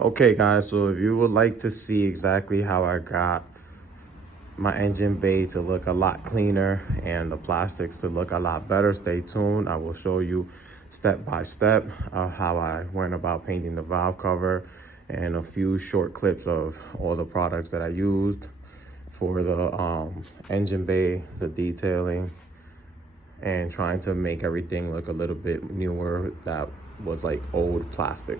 Okay guys, so if you would like to see exactly how I got my engine bay to look a lot cleaner and the plastics to look a lot better, stay tuned. I will show you step by step of how I went about painting the valve cover and a few short clips of all the products that I used for the engine bay, the detailing, and trying to make everything look a little bit newer that was like old plastic.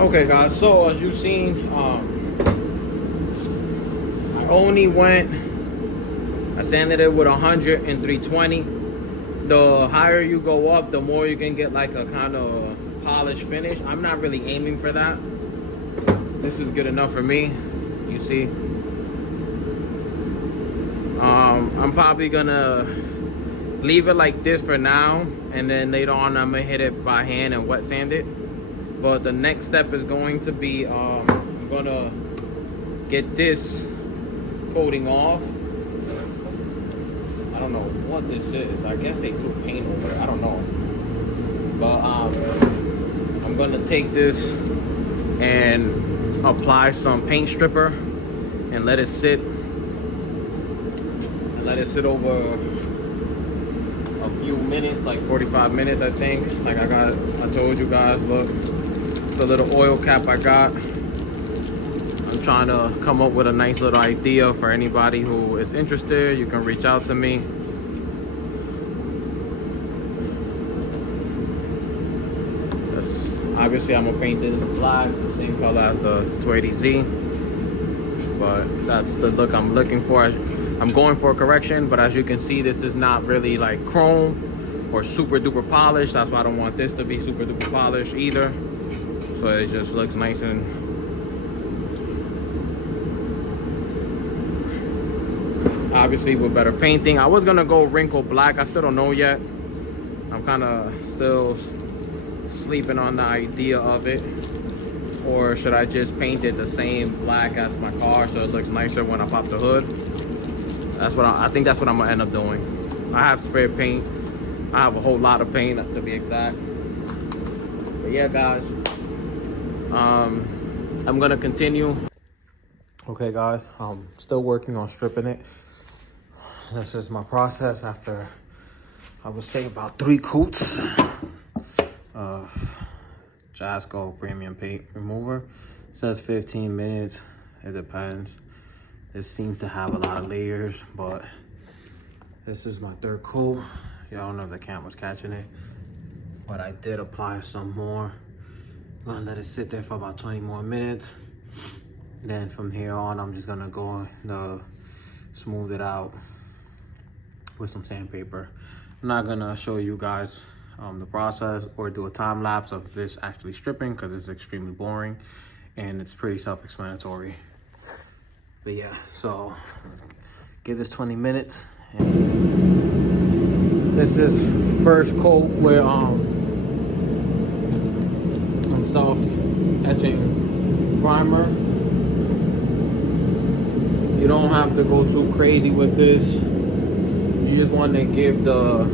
Okay guys, so as you've seen, I sanded it with 100 and 320. The higher you go up, the more you can get like a kind of polished finish. I'm not really aiming for that. This is good enough for me, you see. I'm probably gonna leave it like this for now, and then later on I'm gonna hit it by hand and wet sand it. But the next step is going to be I'm gonna get this coating off. I don't know what this is. I guess they put paint over it. I don't know. But I'm gonna take this and apply some paint stripper and let it sit. And let it sit over a few minutes, like 45 minutes, I think. Like I told you guys, look. The little oil cap I got. I'm trying to come up with a nice little idea for anybody who is interested. You can reach out to me. Obviously I'm gonna paint this black, the same color as the 280Z, but that's the look I'm looking for. I'm going for a correction, but as you can see, this is not really like chrome or super duper polished. That's why I don't want this to be super duper polished either. So it just looks nice and obviously with better painting. I was gonna go wrinkle black. I still don't know yet. I'm kind of still sleeping on the idea of it, or should I just paint it the same black as my car so it looks nicer when I pop the hood? That's what I think that's what I'm gonna end up doing. I have spare paint. I have a whole lot of paint to be exact. But yeah, guys, I'm gonna continue. Okay, guys, I'm still working on stripping it. This is my process after, I would say, about 3 coats of Jasco Premium Paint Remover. It says 15 minutes. It depends. It seems to have a lot of layers, but this is my 3rd coat. Y'all don't know if the camera's catching it, but I did apply some more. I'm gonna let it sit there for about 20 more minutes. Then from here on, I'm just gonna go smooth it out with some sandpaper. I'm not gonna show you guys the process or do a time lapse of this actually stripping because it's extremely boring and it's pretty self-explanatory. But yeah, so give this 20 minutes. And this is first coat with some self-etching primer. You don't have to go too crazy with this. You just want to give the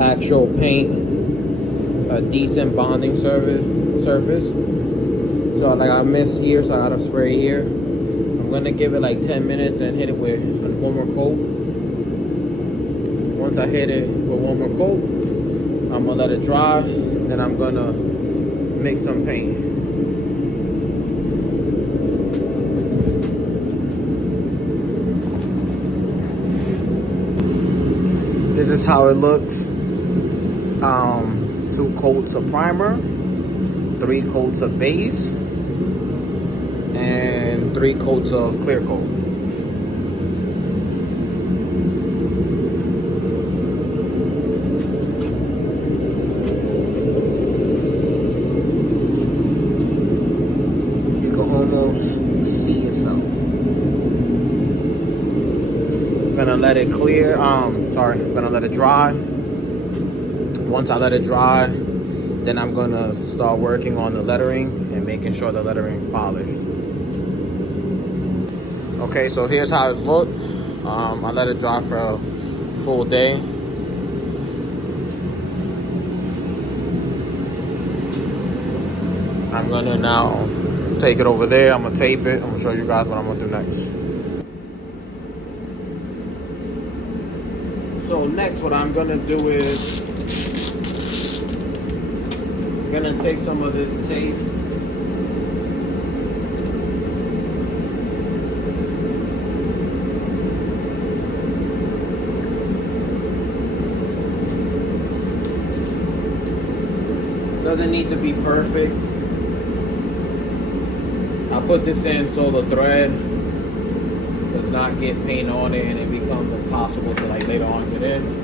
actual paint a decent bonding surface. So like I missed here, so I gotta spray here. I'm gonna give it like 10 minutes and hit it with one more coat. Once I hit it with one more coat, I'm gonna let it dry. Then I'm gonna mix some paint. This is how it looks. 2 coats of primer, 3 coats of base, and 3 coats of clear coat. You can almost see yourself. I'm gonna let it clear. I'm gonna let it dry. Once I let it dry, then I'm gonna start working on the lettering and making sure the lettering is polished. Okay, so here's how it looked. I let it dry for a full day. I'm gonna now take it over there. I'm gonna tape it. I'm gonna show you guys what I'm gonna do next. So next, what I'm gonna do is I'm gonna take some of this tape. Doesn't need to be perfect. I'll put this in so the thread does not get paint on it and it becomes impossible to like later on get in.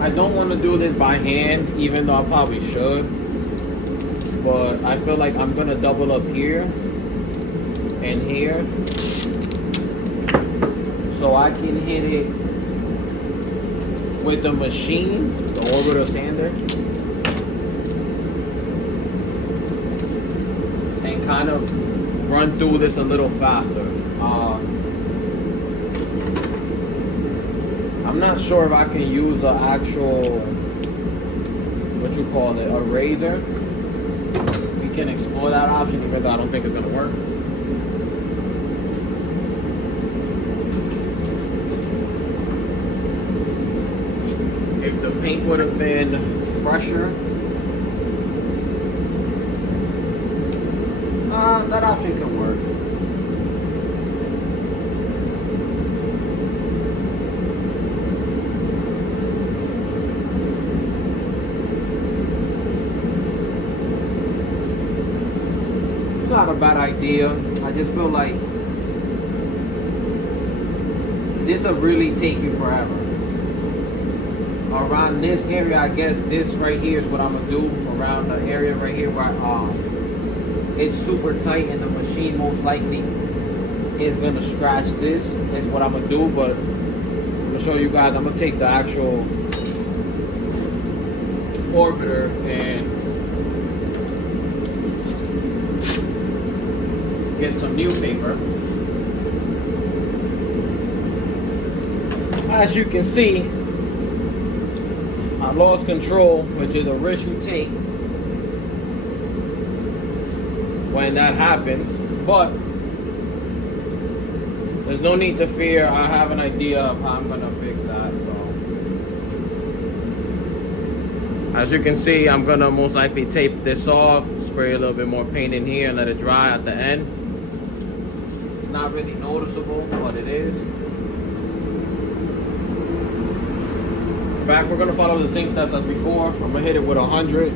I don't want to do this by hand, even though I probably should. But I feel like I'm going to double up here and here. So I can hit it with the machine, the orbital sander. And kind of run through this a little faster. I'm not sure if I can use an actual, what you call it, a razor. We can explore that option, even though I don't think it's gonna work. If the paint would have been fresher, that option can work. a bad idea. I just feel like this will really take you forever. Around this area, I guess this right here is what I'm gonna do. Around the area right here where it's super tight and the machine most likely is gonna scratch this. Is what I'm gonna do, but I'm gonna show you guys. I'm gonna take the actual orbiter and get some new paper. As you can see, I lost control, which is a risk you take when that happens, but there's no need to fear. I have an idea of how I'm gonna fix that. So as you can see, I'm gonna most likely tape this off, spray a little bit more paint in here and let it dry at the end. It's not really noticeable, but it is. Back, we're gonna follow the same steps as before. I'm gonna hit it with 100.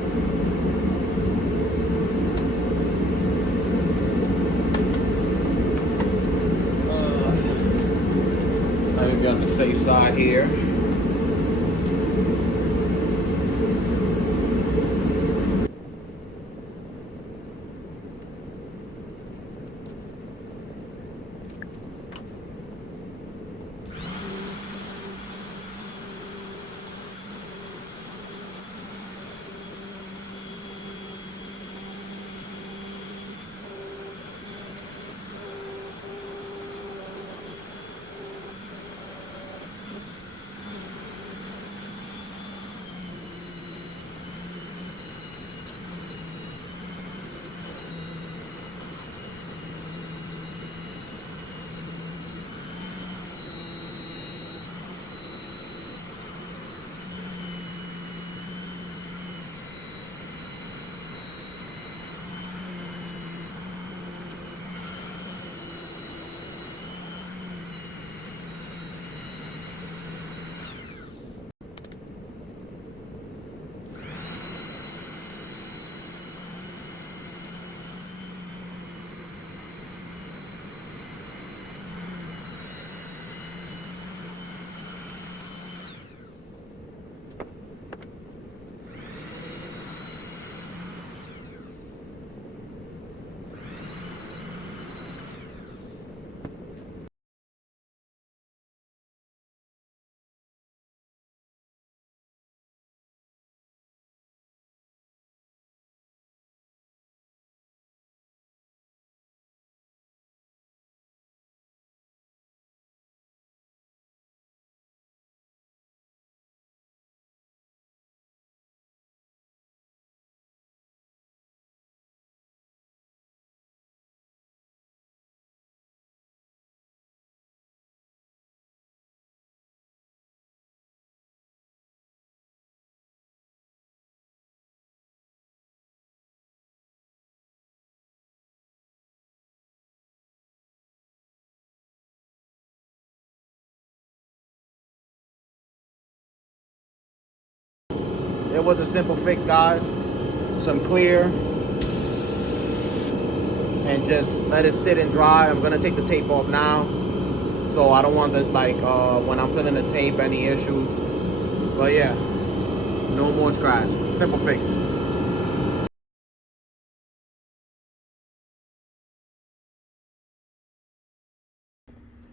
Let me be on the safe side here. It was a simple fix, guys. Some clear and just let it sit and dry. I'm gonna take the tape off now, so I don't want this like when I'm filling the tape any issues. But yeah, no more scratch. Simple fix.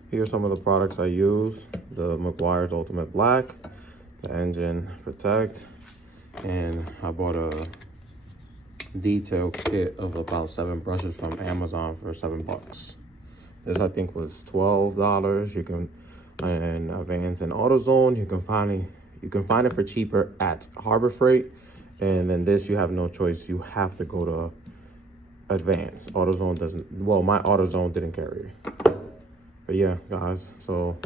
Here's some of the products I use. The McGuire's Ultimate Black, the Engine Protect, and I bought a detail kit of about 7 brushes from Amazon for $7. This I think was $12. You can, in Advance and AutoZone, you can find it for cheaper at Harbor Freight. And then this, you have no choice. You have to go to Advance. AutoZone doesn't, well, my AutoZone didn't carry it. But yeah, guys, so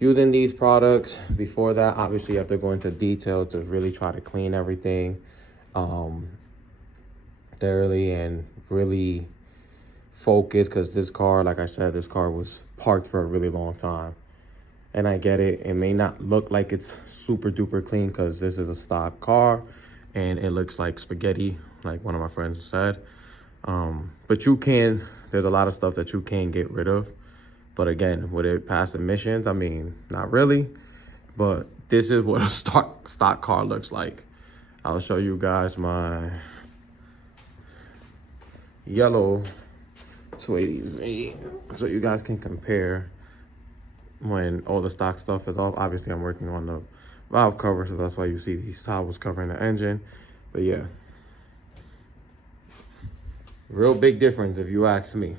using these products. Before that, obviously you have to go into detail to really try to clean everything thoroughly and really focus, because this car, like I said, this car was parked for a really long time. And I get it, it may not look like it's super duper clean because this is a stock car and it looks like spaghetti, like one of my friends said. But there's a lot of stuff that you can get rid of. But again, would it pass emissions? I mean, not really. But this is what a stock car looks like. I'll show you guys my yellow 280Z so you guys can compare when all the stock stuff is off. Obviously, I'm working on the valve cover, so that's why you see these towels covering the engine. But yeah, real big difference if you ask me.